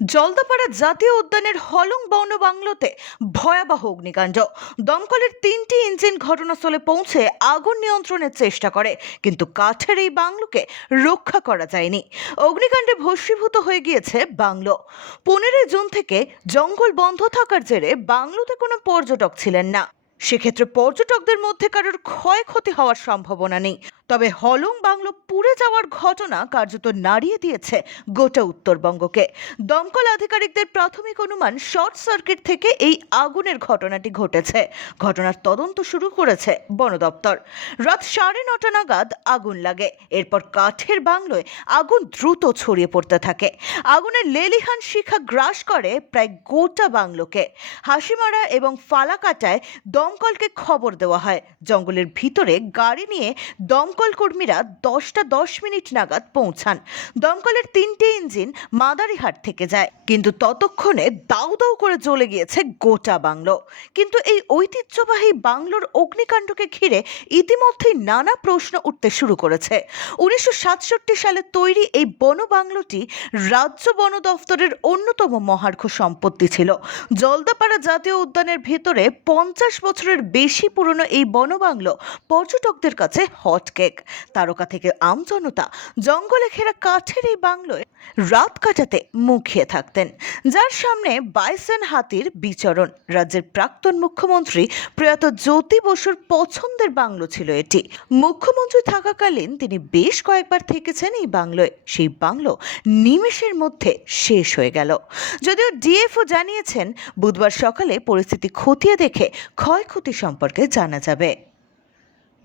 জলদাপাড়া জাতীয় উদ্যানের হলং বন বাংলোতে ভয়াবহ অগ্নিকাণ্ড। দমকলের তিনটি ইঞ্জিন ঘটনাস্থলে পৌঁছে আগুন নিয়ন্ত্রণের চেষ্টা করে, কিন্তু কাঠের এই বাংলোকে রক্ষা করা যায়নি। অগ্নিকাণ্ডে ভস্মীভূত হয়ে গিয়েছে বাংলো। পনেরোই জুন থেকে জঙ্গল বন্ধ থাকার জেরে বাংলোতে কোনো পর্যটক ছিলেন না। সেক্ষেত্রে পর্যটকদের মধ্যে কারোর ক্ষয়ক্ষতি হওয়ার সম্ভাবনা নেই। তবে হলং বাংলো পুড়ে যাওয়ার ঘটনা কার্যত নাড়িয়ে দিয়েছে গোটা উত্তরবঙ্গকে। দমকল আধিকারিকদের প্রাথমিক অনুমান শর্ট সার্কিট থেকে এই আগুনের ঘটনাটি ঘটেছে। ঘটনার তদন্ত শুরু করেছে বন দপ্তর। রাত সাড়ে নটা নাগাদ আগুন লাগে। এরপর কাঠের বাংলোয় আগুন দ্রুত ছড়িয়ে পড়তে থাকে। আগুনের লেলিহান শিখা গ্রাস করে প্রায় গোটা বাংলোকে। হাসিমারা এবং ফালাকাটায় দমকলকে খবর দেওয়া হয়। জঙ্গলের ভিতরে গাড়ি নিয়ে দমকল কর্মীরা দশটা দশ মিনিট নাগাদ পৌঁছান। দমকলের তিনটে ইঞ্জিন মাদারিহাট থেকে যায়, কিন্তু ততক্ষণে দাউ দাউ করে জ্বলে গিয়েছে গোটা বাংলো। কিন্তু এই ঐতিহ্যবাহী বাংলোর অগ্নিকাণ্ডকে ঘিরে ইতিমধ্যেই নানা প্রশ্ন উঠতে শুরু করেছে। উনিশশো সাতষট্টি সালে তৈরি এই বন বাংলোটি রাজ্য বন দফতরের অন্যতম মহার্ঘ সম্পত্তি ছিল। জলদাপাড়া জাতীয় উদ্যানের ভেতরে পঞ্চাশ বছরের বেশি পুরনো এই বনবাংলো পর্যটকদের কাছে হট কেক তারকা থেকে আমজনতা জঙ্গলে ঘেরা কাঠের এই বাংলোয় রাত কাটাতে মুখিয়ে থাকতেন। যার সামনে বাইসেন হাতির বিচরণ। রাজ্যের প্রাক্তন মুখ্যমন্ত্রী প্রয়াত জ্যোতি বসুর পছন্দের বাংলো ছিল এটি। মুখ্যমন্ত্রী থাকাকালীন তিনি বেশ কয়েকবার থেকেছেন এই বাংলোয়। সেই বাংলো নিমেষের মধ্যে শেষ হয়ে গেল। যদিও ডিএফও জানিয়েছেন, বুধবার সকালে পরিস্থিতি খতিয়ে দেখে ক্ষয়ক্ষতি সম্পর্কে জানা যাবে।